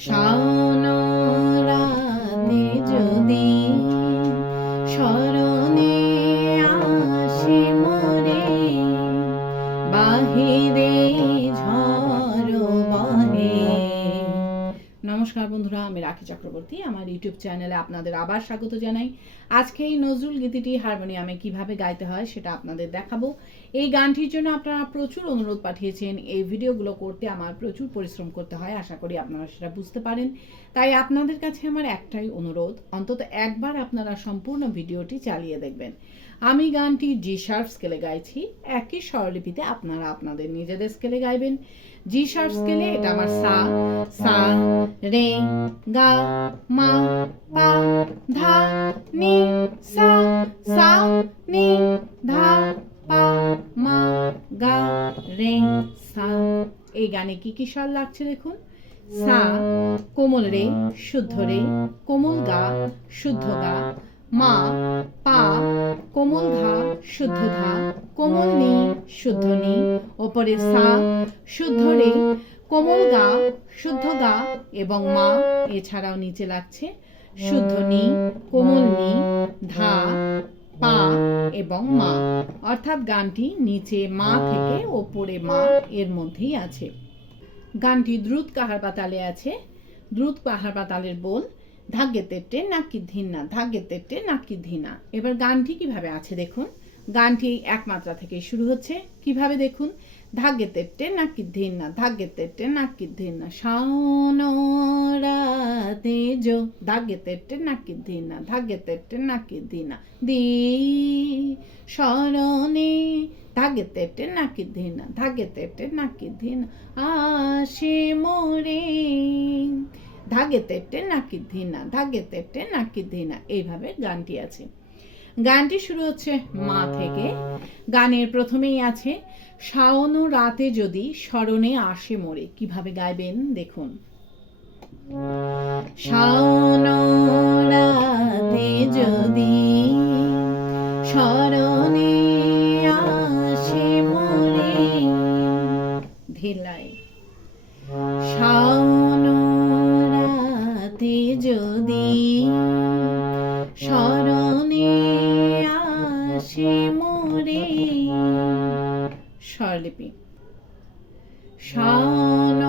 শাওন রাতে যদি স্মরণে আসে মোরে, বাহিরে ঝড় বহে। নমস্কার বন্ধুরা, আমি রাখি চক্রবর্তী আমার ইউটিউব চ্যানেলে আপনাদের আবার স্বাগত জানাই। আজকে এই নজরুল গীতিটি হারমোনিয়ামে কিভাবে গাইতে হয় সেটা আপনাদের দেখাবো। এই গানটির জন্য আপনারা প্রচুর অনুরোধ পাঠিয়েছেন। এই ভিডিওগুলো করতে আমার প্রচুর পরিশ্রম করতে হয়, আশা করি আপনারা সেটা বুঝতে পারেন। তাই আপনাদের কাছে আমার একটাই অনুরোধ, অন্তত একবার আপনারা সম্পূর্ণ ভিডিওটি চালিয়ে দেখবেন। আমি গানটি জি শার্প স্কেলে গাইছি, একই স্বরলিপিতে আপনারা আপনাদের নিজেদের স্কেলে গাইবেন। জি শার্প স্কেলে এটা আমার সা, সা রে গা মা পা ধা নি সা, সা নি ধা পা মা গা রে সা। এই গানে কি কি স্বর লাগছে দেখুন। সা কোমল রে শুদ্ধ রে, কোমল গা শুদ্ধ গা, মা পা কোমল ধা শুদ্ধ ধা, কোমল নি শুদ্ধ নি, ওপরে সা শুদ্ধ রে, কোমল গা শুদ্ধ গা এবং মা। এছাড়াও নিচে লাগছে শুদ্ধ নি, কোমল নি, ধা, পা এবং মা। অর্থাৎ গানটি নিচে মা থেকে ওপরে মা এর মধ্যেই আছে। গানটি দ্রুত কাহার পাতালে আছে। দ্রুত কাহার পাতালের বোল ধাগ্গে তেট্টে নাকি ধিনা, ধাগ্গে তেট্টে নাকি ধিনা। এবার গানটি কিভাবে আছে দেখুন। গানটি এক মাত্রা থেকে শুরু হচ্ছে। কিভাবে দেখুন, ধাগ্গে তেট্টে নাকি ধিনা, ধাগ্গে তেট্টে নাকি ধিনা, শাওন রাতে জো, ধাগ্গে তেট্টে নাকি ধিনা, ধাগ্গে তেট্টে নাকি ধিনা, দি স্মরণে, ধাগ্গে তেট্টে নাকি ধিনা, ধাগ্গে তেট্টে নাকি ধিনা, আসে মোরে, ধাগে তেট্টে নাকি ধিনা, ধাগে তেট্টে নাকি ধিনা। এইভাবে গানটি আছে। গানটি শুরু হচ্ছে মা থেকে। গানের প্রথমেই আছে শাওন রাতে যদি স্মরণে আসে মোরে। কিভাবে গাইবেন দেখুন। শাওন রাতে যদি স্মরণে আসে মোরে, ধিলাই। শাওন রাতে যদি স্মরণে আসে মোরে, স্বরলিপি। শাওন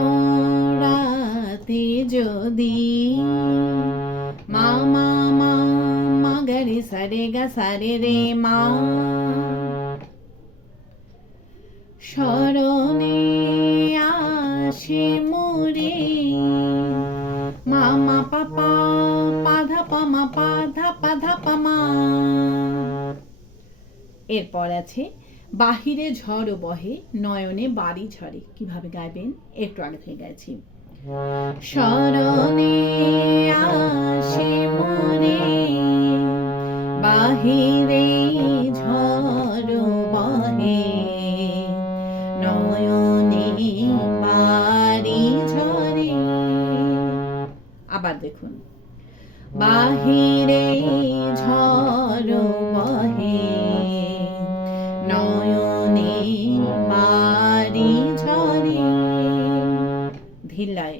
রাতে যদি মা মা মা মা গরে সারে গা সারে রে মা, স্মরণে আসে মোরে, মা মা পাপা পা ধা পা মা পা ধা পা ধা পা মা। এরপর আছে বাহিরে ঝড় বহে নয়নে বাড়ি ঝরে। কিভাবে গাইবেন একটু আগে থেকে গাইছি। স্মরণে আসে মোরে, বাহিরে ঝড় বহে নয়নে বাড়ি ঝরে। আবার দেখুন, বাহিরে ঝড় বহে নয়নে বাড়ি ঝরে, ধিলায়।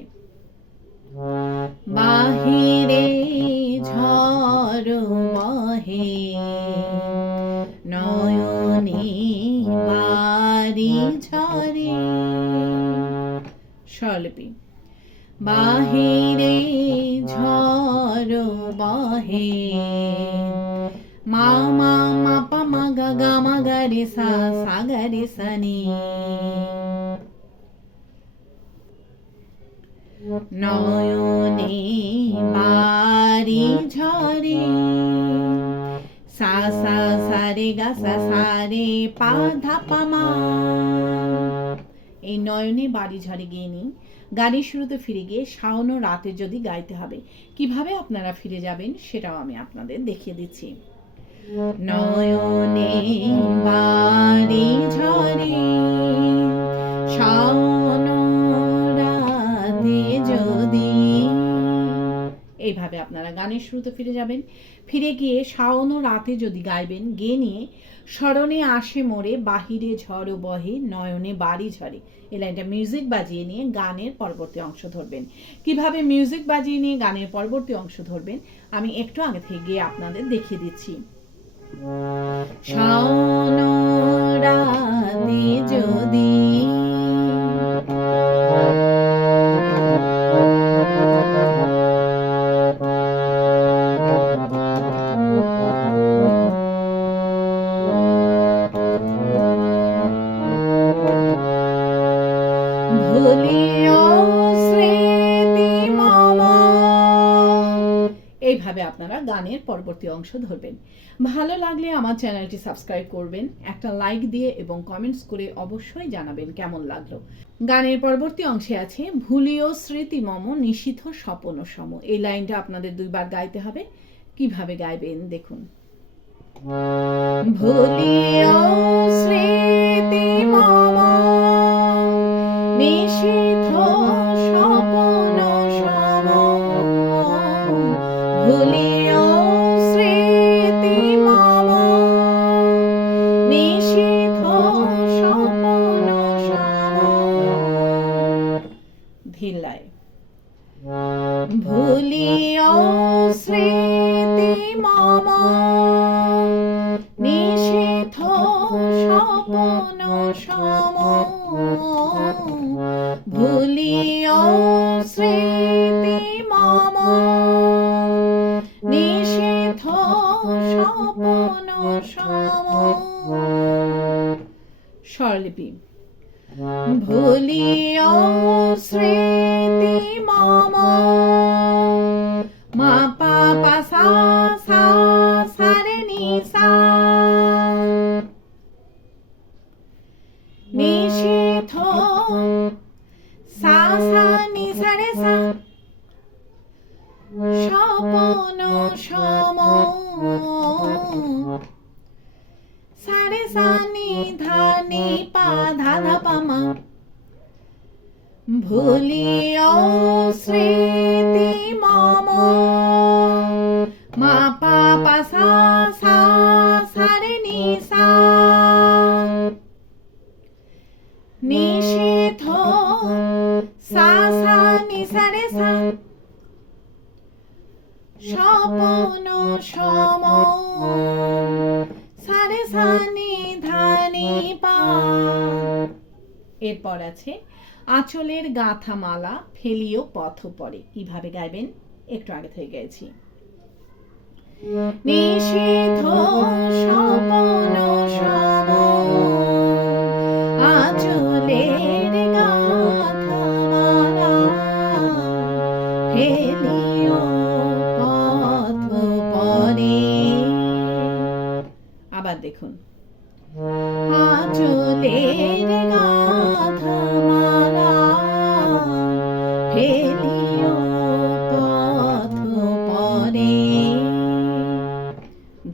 বাহিরে ঝড় বহে নয়নে বাড়ি ঝরে, স্বরলিপি। বাহিরে ঝড় বহে মা মা মা পা মা গা গা মা গা রে সা, সা গা রে সা নি, নয়নে বাড়ি ঝরে, সা সা সা রে গা সা সা রে পা ধা পা মা। এই নয়নে বাড়ি ঝরে গিয়ে নিই। গানের শুরুতে ফিরে গিয়ে শাওন রাতে যদি গাইতে হবে। কিভাবে আপনারা ফিরে যাবেন সেটাও আমি আপনাদের দেখিয়ে দিচ্ছি। নয়নে বাড়ি ঝরে শাওন রাতে যদি, এই এইভাবে আপনারা গানের শুরুতে ফিরে যাবেন, ফিরে গিয়ে শাওন রাতে যদি গাইবেন, গেয়ে নিয়ে স্মরণে আসে মোরে বাহিরে ঝড় বহে নয়নে বাড়ি ঝরে, এই লাইনটা মিউজিক বাজিয়ে নিয়ে গানের পরবর্তী অংশ ধরবেন। কিভাবে মিউজিক বাজিয়ে নিয়ে গানের পরবর্তী অংশ ধরবেন আমি একটু আগে থেকে গিয়ে আপনাদের দেখিয়ে দিচ্ছি। শাওন রাতে যদি এইভাবে আপনারা গানের পরবর্তী অংশ ধরবেন। ভালো লাগলে আমার চ্যানেলটি সাবস্ক্রাইব করবেন, একটা লাইক দিয়ে এবং কমেন্টস করে অবশ্যই জানাবেন কেমন লাগলো। গানের পরবর্তী অংশে আছে ভুলিও স্মৃতি মম নিশীথ স্বপন সম, এই লাইনটা আপনাদের 2 বার গাইতে হবে। কিভাবে গাইবেন দেখুন। ভুলিও স্মৃতি মম নিশীথ স্বপন সম, ভুলিও স্মৃতি মম নিশীথ স্বপন সম। ধিল্লায় ভুলিও স্মৃতি মম নিশীথ স্বপন সম, ভুলিও স্মৃতি মম নিশীথ স্বপন সম। স্বরলিপি ভুলিও স্মৃতি মম মা পা পা সা সা সা রে নি সা, নিশীথ সা সা নি সা রে সা, স্বপন সম সা রে সা নি ধা নি পা ধা ধা পা মা, ভুলিও স্মৃতি মম মা পা পা সা সা সা রে নি সা, নিশীথ সা সা নি সা রে সা, স্বপন সম সা রে সা নি ধা নি পা। এরপর আছে আঁচলের গাঁথা মালা ফেলিও পথ পরে, কিভাবে গাইবেন একটু আগে থেকে গেয়েছি। নিশীথ স্বপন সম আঁচলের গাঁথা মালা ফেলিও পথ পরে। আবার দেখুন আঁচলের গাঁথা মালা ফেলিও পথ পরে।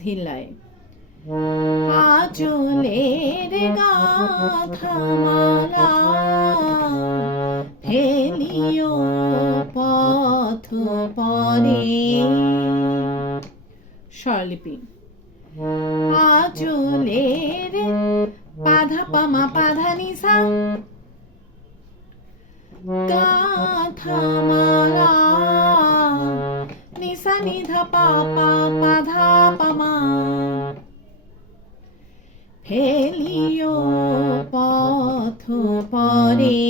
ধিল্লায় আঁচলের গাঁথা মালা ফেলিও পথ পরে। স্বরলিপি আঁচলের পাধা পামা পাধা নিসা, গাঁথা মালা নিসা নিধা পা পা পাধা পামা, ফেলিও পথ পরে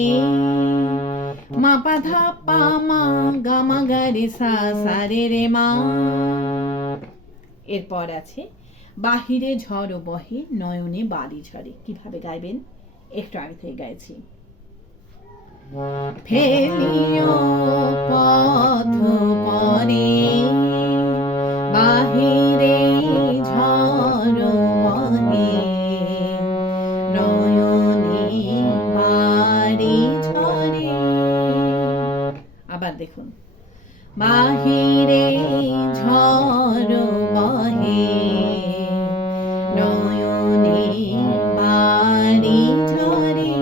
মা পাধা পামা গামা গারে সা সা রে রে মা। এরপর আছে বাহিরে ঝড় বহে নয়নে বাড়ি ঝরে, কিভাবে গাইবেন একটু আগে থেকে গাইছি। ফেলিও পথ পরে বাহিরে ঝড় বহে নয়নে বাড়ি ঝরে। আবার দেখুন বাহিরে ঝড় বহে নয়নে বাড়ি ঝরে।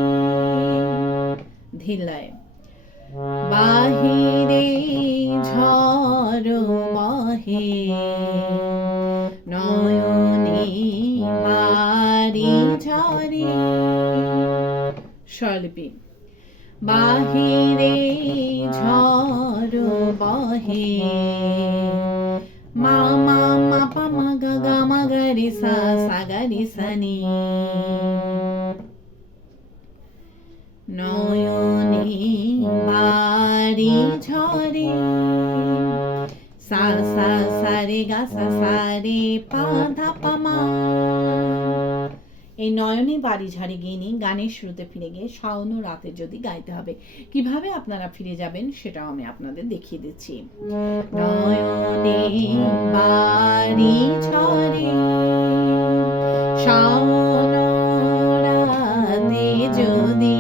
ধিল্লায় বাহিরে ঝড় স্বরলিপি বাহিরে ঝড় বহে মা মা মা পা মা গা গা মা গা রে সা সা গা রে সা নি নয়নে বাড়ি ঝরে সা সা সা রে গা সা সা রে পা ধা পা মা। এই নয়নে বাড়ি ঝাড়ে গিয়ে নিয়ে গানের শুরুতে ফিরে গিয়ে শাওন রাতে যদি গাইতে হবে। কিভাবে আপনারা ফিরে যাবেন সেটাও আমি আপনাদের দেখিয়ে দিচ্ছি। নয়নে বাড়ি ঝরে শাওন রাতে যদি,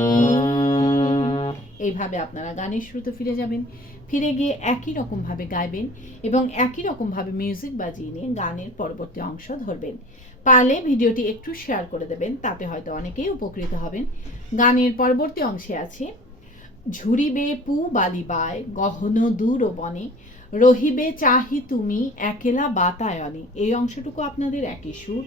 এইভাবে আপনারা গানের শুরুতে ফিরে যাবেন। ফিরে গিয়ে একই রকম ভাবে গাইবেন এবং একই রকম ভাবে মিউজিক বাজিয়ে নিয়ে গানের পরবর্তী অংশ ধরবেন। পারলে ভিডিওটি একটু শেয়ার করে দেবেন, তাতে হয়তো অনেকেই উপকৃত হবেন। গানের পরবর্তী অংশে আছে ঝুরিবে পু বালিবায় গহন দূর বনে রহিবে চাহি তুমি একেলা বাতায়নে। এই অংশটুকু আপনাদের একই সুর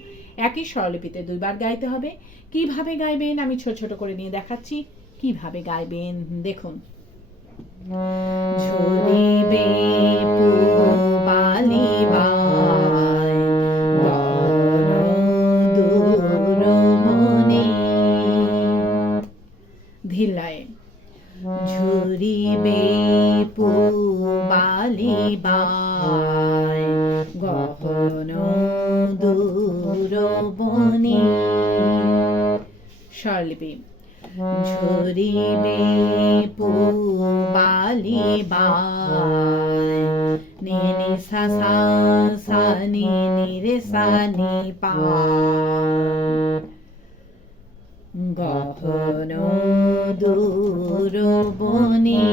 একই স্বরলিপিতে দুইবার গাইতে হবে। কিভাবে গাইবেন আমি ছোট ছোট করে নিয়ে দেখাচ্ছি। কিভাবে গাইবেন দেখুন। ঝরিবে পু বালিবায় গহন দূর বনে, ধিলায় ঝরিবে পু বালিবায় গহন দূর বনে। স্বরলিপি ঝরিবে পু বালিবায় নি নি সা সা সা নি নি রে সা নি পা গহন দূর বনে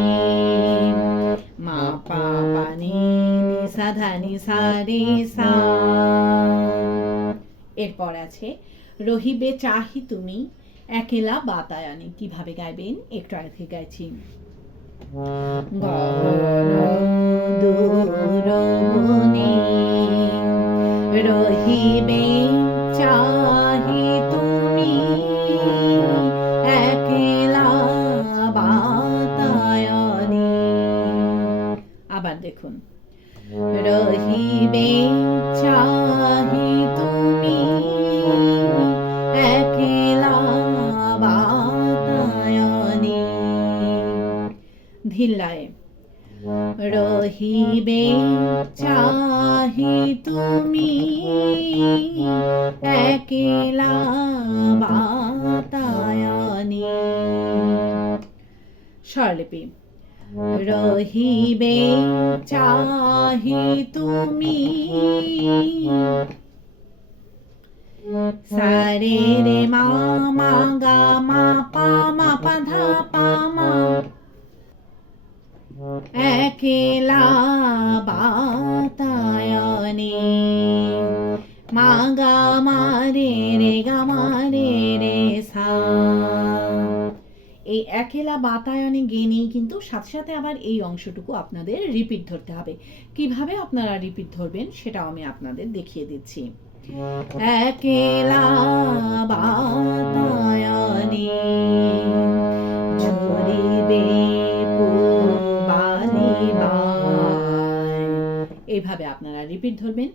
মা পা পা নি নি সা ধা নি সা রে সা। এরপর আছে রহিবে চাহি তুমি একেলা বাতায়নে। কিভাবে গাইবেন একটু আগে থেকে গাইছি। গহন দূর বনে রহিবে চাহি তুমি একেলা বাতায়নে। আবার দেখুন রহিবে চাহি তুমি একেলা বাতায়নে। ধিল্লায় রহিবে চাহি তুমি একেলা বাতায়নে। স্বরলিপি রহিবে চাহি তুমি সা রে রে মা মা গা মা পা মা পা ধা পা মা একেলা বাতায়নে মা গা মা রে রে গা মা রে রে সা। এই একেলা বাতায়নে গেয়ে নিয়ে কিন্তু সাথে সাথে আবার এই অংশটুকু আপনাদের রিপিট ধরতে হবে। কিভাবে আপনারা রিপিট ধরবেন সেটাও আমি আপনাদের দেখিয়ে দিচ্ছি। একেলা বাতায়নে ঝরিবে পু বালিবায়। এইভাবে আপনারা রিপিট ধরবেন।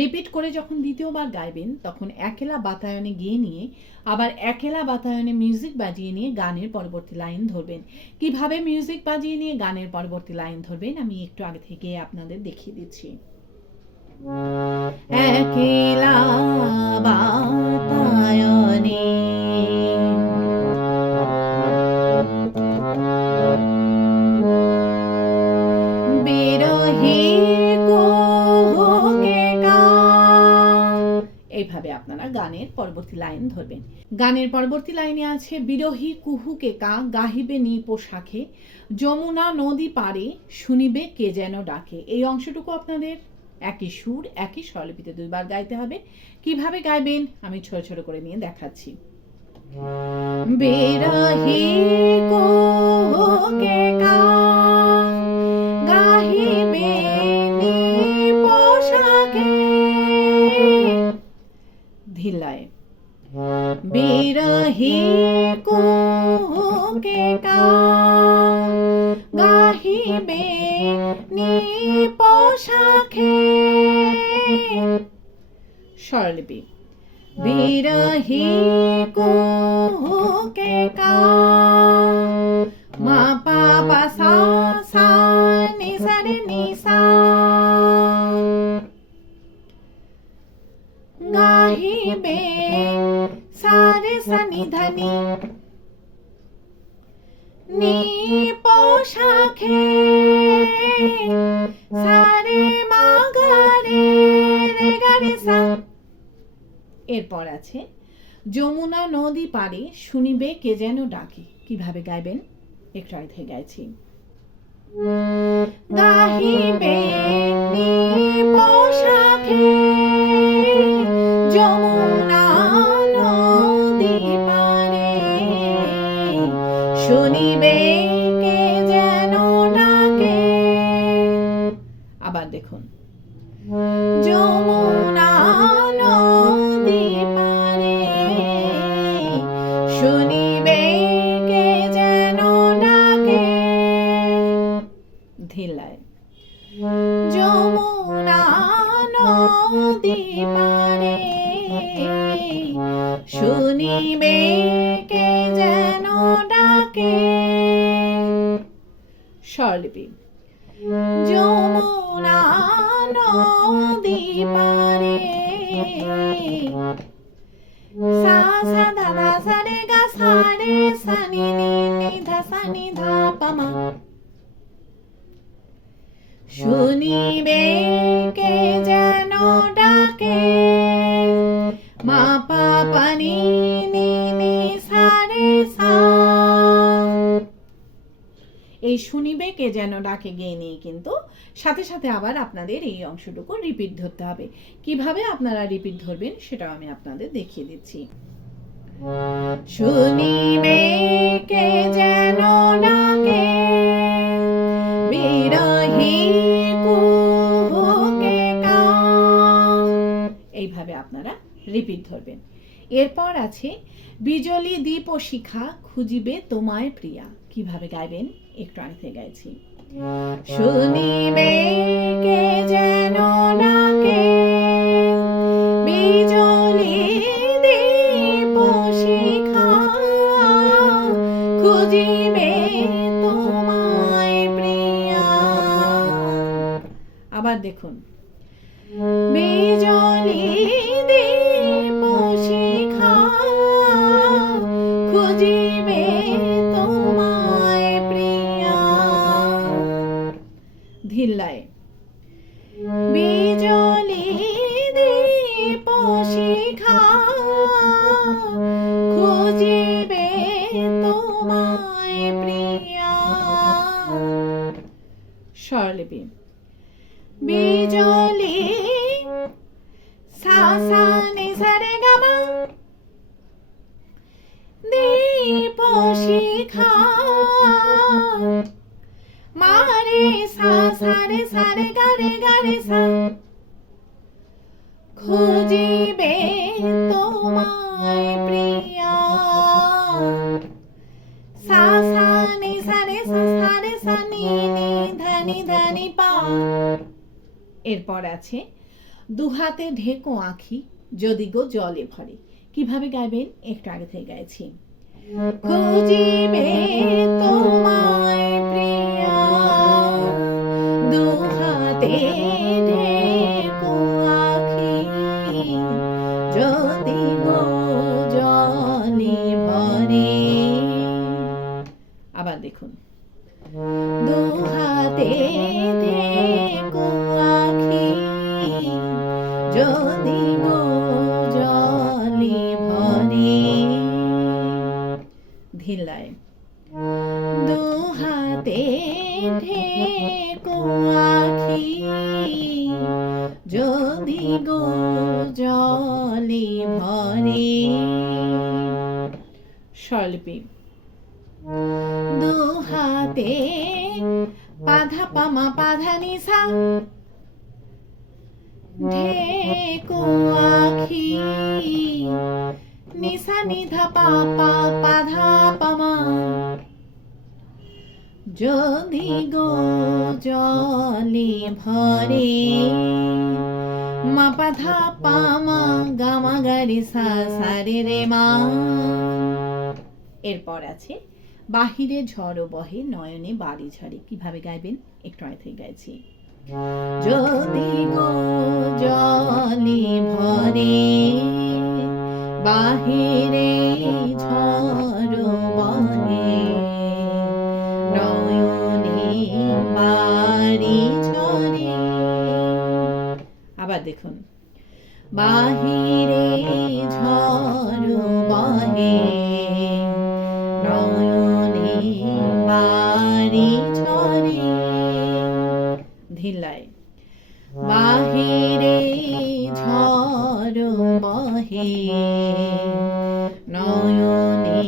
রিপিট করে যখন দ্বিতীয়বার গাইবেন তখন একেলা বাতায়নে গিয়ে নিয়ে আবার একেলা বাতায়নে মিউজিক বাজিয়ে নিয়ে গানের পরবর্তী লাইন ধরবেন। কিভাবে মিউজিক বাজিয়ে নিয়ে গানের পরবর্তী লাইন ধরবেন আমি একটু আগে থেকে আপনাদের দেখিয়ে দিচ্ছি। একেলা বাতায়নে বিরহী কুহুকে কা। এইভাবে আপনারা গানের পরবর্তী লাইন ধরবেন। গানের পরবর্তী লাইনে আছে বিরহী কুহুকে কা গাহিবে নি পোশাকে যমুনা নদী পারে শুনিবে কে যেন ডাকে। এই অংশটুকু আপনাদের একই সুর একই স্বরলিপিতে দুইবার গাইতে হবে। কিভাবে গাইবেন আমি ছোট ছোট করে নিয়ে দেখাচ্ছি। বিরহী কুহুকে কা গাহিবে নি পোশাকে, ধিলায় বিরহী কুহুকে কুহুকে গাহিবে নিপোষাখে। স্বরলিপি বিরহী কুহুকে মা পা পা সা সা নি সা রে নি সা। গাহিবে সা রে সা নি ধা নি নিপোষাখে সা রে মা গা রে রে গা রে সা। এরপর আছে যমুনা নদী পাড়ে শুনিবে কে যেন ডাকে। কিভাবে গাইবেন একটু আগে গাইছি। গাহিবে নিপোষাখে যমুনা নদী পাড়ে শুনিবে কে যেন ডাকে। আবার দেখুন যমুনা নদী পাড়ে শুনিবে কে যেন ডাকে। ধিলায় যমুনা নদী পাড়ে শুনিবে কে যেন ডাকে। স্বরলিপি যমুনা নদী পাড়ে সা সা ধা ধা সা রে গা সা রে সা নি নি নি ধা সা নি ধা পা মা। শুনিবে কে যেন ডাকে মা পা পা নি নি নি সা রে সা। এই শুনিবে কে যেন ডাকে গেয়ে নিয়ে কিন্তু সাথে সাথে আবার আপনাদের এই অংশটুকু রিপিট ধরতে হবে। কিভাবে আপনারা রিপিট ধরবেন সেটাও আমি আপনাদের দেখিয়ে দিচ্ছি। শুনিবে কে যেন ডাকে বিরহী কুহুকে এইভাবে আপনারা রিপিট ধরবেন। এরপর আছে বিজলি দীপ ও শিখা খুঁজিবে তোমায় প্রিয়া। কিভাবে গাইবেন একটু আগে গাইছি। শুনিবে কে যেন ডাকে বিজলি দীপ ও শিখা খুঁজিবে তোমায় প্রিয়া। আবার দেখুন বিজলি দীপ ও শিখা খুঁজিবে তোমায় প্রিয়া। ধিল্লায় বিজলি দীপ ও শিখা খুঁজিবে তোমায় প্রিয়া। স্বরলিপি বিজলি সা সা নি সা রে গা মা দীপ শিখা মা রে সা সা রে গা রে সা। খুঁজিবে তোমায় প্রিয়া সা সা নি সা রে সা নি নি ধা নি পা। এরপর আছে দুহাতে ঢেকো আঁখি যদি গো জলে ভরে। কিভাবে গাইবেন একটু আগে থেকে গাইছি। খুঁজিবে তোমায় প্রিয়া দুহাতে ঢেকো আঁখি যদি গো জলে ভরে। আবার দেখুন দুহাতে ঢেকো আঁখি যদি গো জলে ভরে। ধিল্লায় দুহাতে ঢেকো আঁখি যদি গো জলে ভরে। স্বরলিপি দুহাতে পাধা পামা পাধা নিসা ঢেকো আঁখি নিসা নিধা পা পা পাধা পামা। যদি গো জলে ভরে মা পা ধা পা মা গা মা গা রে সা সা রে রে মা। এরপর আছে বাহিরে ঝড় বহে নয়নে বাড়ি ঝরে। কিভাবে গাইবেন একটু আগে থেকে গাইছি। যদি গো জলে ভরে বাহিরে ঝড় বহে নয়নে বাড়ি ঝরে। আবার দেখুন, বাহিরে ঝড় বহে নয়নে বাড়ি ঝরে। ধিল্লায় বাহিরে ঝড় বহে নয়নে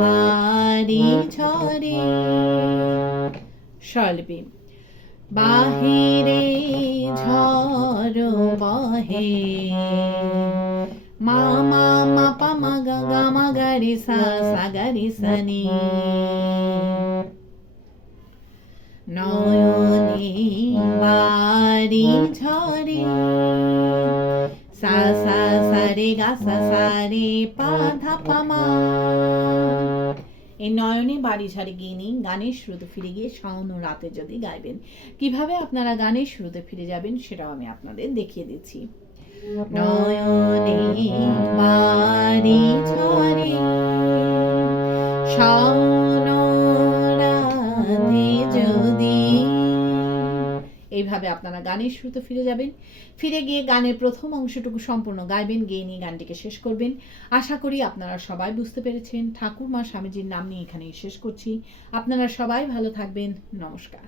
বাড়ি ঝরে। স্বরলিপি বাহিরে ঝড় বহে মা মা মা পা মা গা গা মা গা রে সা সা গা রে সা নি। নয়নে বাড়ি ঝরে সা সা সা রে গা সা সা রে পা ধা পা মা। এই নয়নে বাড়ি ঝরে গিয়ে নিন গানের শুরুতে ফিরে গিয়ে শাওন ও রাতে যদি গাইবেন। কিভাবে আপনারা গানের শুরুতে ফিরে যাবেন সেটাও আমি আপনাদের দেখিয়ে দিচ্ছি। নয়নে বাড়ি ঝরে শাওন রাতে যদি। এইভাবে আপনারা গানের শুরুতে ফিরে যাবেন। ফিরে গিয়ে গানের প্রথম অংশটুকু সম্পূর্ণ গাইবেন, গেয়ে নিয়ে গানটিকে শেষ করবেন। আশা করি আপনারা সবাই বুঝতে পেরেছেন। ঠাকুর মা স্বামীজির নাম নিয়ে এখানেই শেষ করছি। আপনারা সবাই ভালো থাকবেন। নমস্কার।